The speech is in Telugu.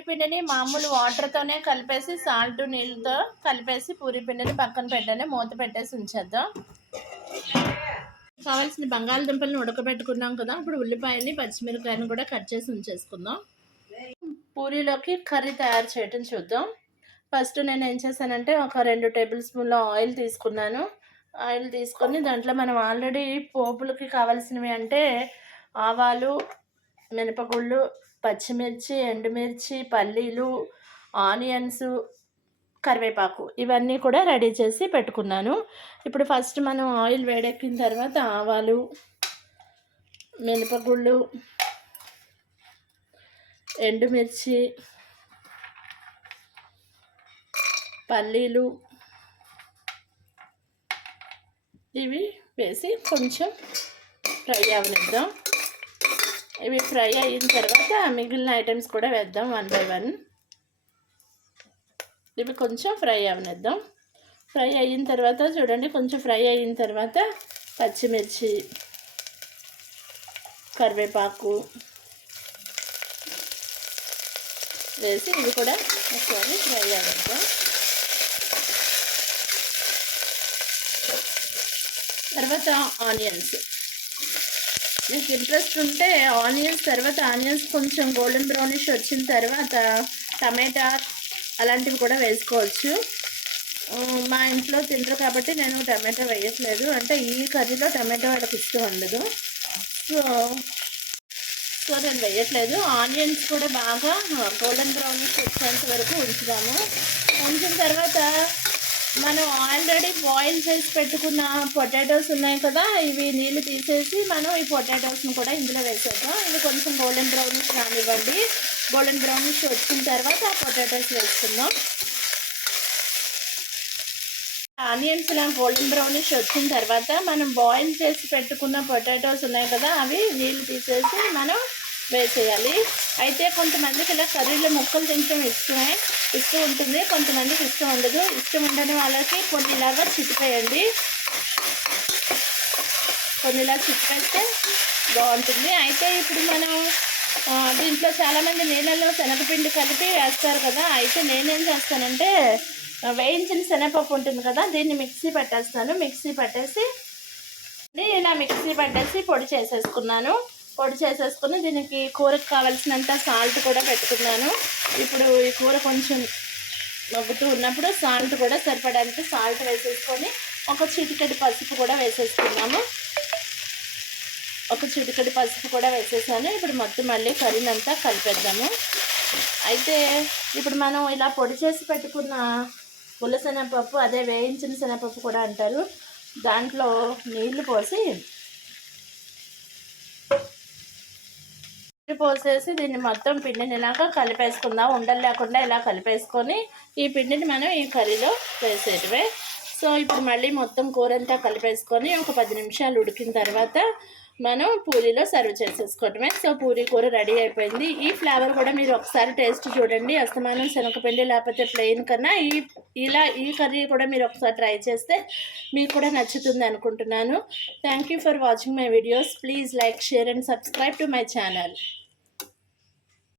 పూరి పిండిని మామూలు వాటర్తోనే కలిపేసి సాల్ట్ నీళ్ళతో కలిపేసి పూరి పిండిని పక్కన పెట్టని మూత పెట్టేసి ఉంచేద్దాం. కావాల్సిన బంగాళదుంపలను ఉడకబెట్టుకున్నాం కదా ఇప్పుడు ఉల్లిపాయని పచ్చిమిరపకాయని కూడా కట్ చేసి ఉంచేసుకుందాం. పూరీలోకి కర్రీ తయారు చేయటం చూద్దాం. ఫస్ట్ నేను ఏం చేశానంటే ఒక రెండు టేబుల్ స్పూన్ల ఆయిల్ తీసుకున్నాను. ఆయిల్ తీసుకొని దాంట్లో మనం ఆల్రెడీ పోపులకి కావాల్సినవి అంటే ఆవాలు మినపగుళ్ళు పచ్చిమిర్చి ఎండుమిర్చి పల్లీలు ఆనియన్స్ కరివేపాకు ఇవన్నీ కూడా రెడీ చేసి పెట్టుకున్నాను. ఇప్పుడు ఫస్ట్ మనం ఆయిల్ వేడెక్కిన తర్వాత ఆవాలు మినపగుళ్ళు ఎండుమిర్చి పల్లీలు ఇవి వేసి కొంచెం ఫ్రై అవనిద్దాం. ఇవి ఫ్రై అయిన తర్వాత మిగిలిన ఐటమ్స్ కూడా వేద్దాం వన్ బై వన్. ఇవి కొంచెం ఫ్రై అవనిద్దాం. ఫ్రై అయిన తర్వాత చూడండి కొంచెం ఫ్రై అయిన తర్వాత పచ్చిమిర్చి కరివేపాకు వేసి ఇవి కూడా ఒకసారి ఫ్రై అవనిద్దాం. తర్వాత ఆనియన్స్. మీకు ఇంట్రెస్ట్ ఉంటే ఆనియన్స్ తర్వాత ఆనియన్స్ కొంచెం గోల్డెన్ బ్రౌనిష్ వచ్చిన తర్వాత టమాటా అలాంటివి కూడా వేసుకోవచ్చు. మా ఇంట్లో తిండ్రు కాబట్టి నేను టమాటా వేయట్లేదు. అంటే ఈ కర్రీలో టమాటా వాళ్ళకి ఇష్టం ఉండదు. సో సో నేను వేయట్లేదు. ఆనియన్స్ కూడా బాగా గోల్డెన్ బ్రౌనిష్ వచ్చేంత వరకు ఉంచుదాము. ఉంచిన తర్వాత మనం ఆల్రెడీ బాయిల్ చేసి పెట్టుకున్న పొటాటోస్ ఉన్నాయి కదా ఇవి నీళ్ళు తీసేసి మనం ఈ పొటాటోస్ని కూడా ఇందులో వేసేద్దాం. ఇది కొంచెం గోల్డెన్ బ్రౌనిష్ రానివ్వండి. గోల్డెన్ బ్రౌనిష్ వచ్చిన తర్వాత ఆ పొటాటోస్ వేసుకుందాం. ఆనియన్స్ ఇలా గోల్డెన్ బ్రౌనిష్ వచ్చిన తర్వాత మనం బాయిల్ చేసి పెట్టుకున్న పొటాటోస్ ఉన్నాయి కదా అవి నీళ్ళు తీసేసి మనం వేసేయాలి. అయితే కొంతమందికి ఇలా కర్రీలో ముక్కలు తినడం ఇష్టమే. ఇష్టం ఉంటుంది. కొంతమందికి ఇష్టం ఉండదు. ఇష్టం ఉండని వాళ్ళకి కొన్ని ఇలాగా చితిపేయండి కొన్ని ఇలా చితిపేస్తే బాగుంటుంది. అయితే ఇప్పుడు మనం దీంట్లో చాలామంది నీళ్ళల్లో శనగపిండి కలిపి వేస్తారు కదా. అయితే నేనేం చేస్తానంటే వేయించిన శనగపప్పు ఉంటుంది కదా దీన్ని మిక్సీ పట్టేస్తాను. మిక్సీ పట్టేసి ఇలా మిక్సీ పట్టేసి పొడి చేసేసుకున్నాను. పొడి చేసేసుకుని దీనికి కూరకు కావాల్సినంత సాల్ట్ కూడా పెట్టుకున్నాను. ఇప్పుడు ఈ కూర కొంచెం మగ్గుతూ ఉన్నప్పుడు సాల్ట్ కూడా సరిపడానికి సాల్ట్ వేసేసుకొని ఒక చిటికెడు పసుపు కూడా వేసేసుకున్నాము. ఒక చిటికెడు పసుపు కూడా వేసేసాను. ఇప్పుడు మొత్తం మళ్ళీ కర్రీనంతా కలిపేద్దాము. అయితే ఇప్పుడు మనం ఇలా పొడి చేసి పెట్టుకున్న పుల్ల శనగపప్పు అదే వేయించిన శనగపప్పు కూడా అంటారు. దాంట్లో నీళ్ళు పోసి పోసేసి దీన్ని మొత్తం పిండిని ఇలాగ కలిపేసుకుందాం. ఉండలు లేకుండా ఇలా కలిపేసుకొని ఈ పిండిని మనం ఈ కర్రీలో వేసేటివే సో ఇప్పుడు మళ్ళీ మొత్తం కూర అంతా కలిపేసుకొని ఒక పది నిమిషాలు ఉడికిన తర్వాత మనం పూరీలో సర్వ్ చేసేసుకోవటమే సో పూరీ కూర రెడీ అయిపోయింది. ఈ ఫ్లేవర్ కూడా మీరు ఒకసారి టేస్ట్ చూడండి. అస్తమానం శనగపిండి లేకపోతే ప్లెయిన్ కన్నా ఈ ఇలా ఈ కర్రీ కూడా మీరు ఒకసారి ట్రై చేస్తే మీకు కూడా నచ్చుతుంది అనుకుంటున్నాను. Thank you for watching my videos please like share and subscribe to my channel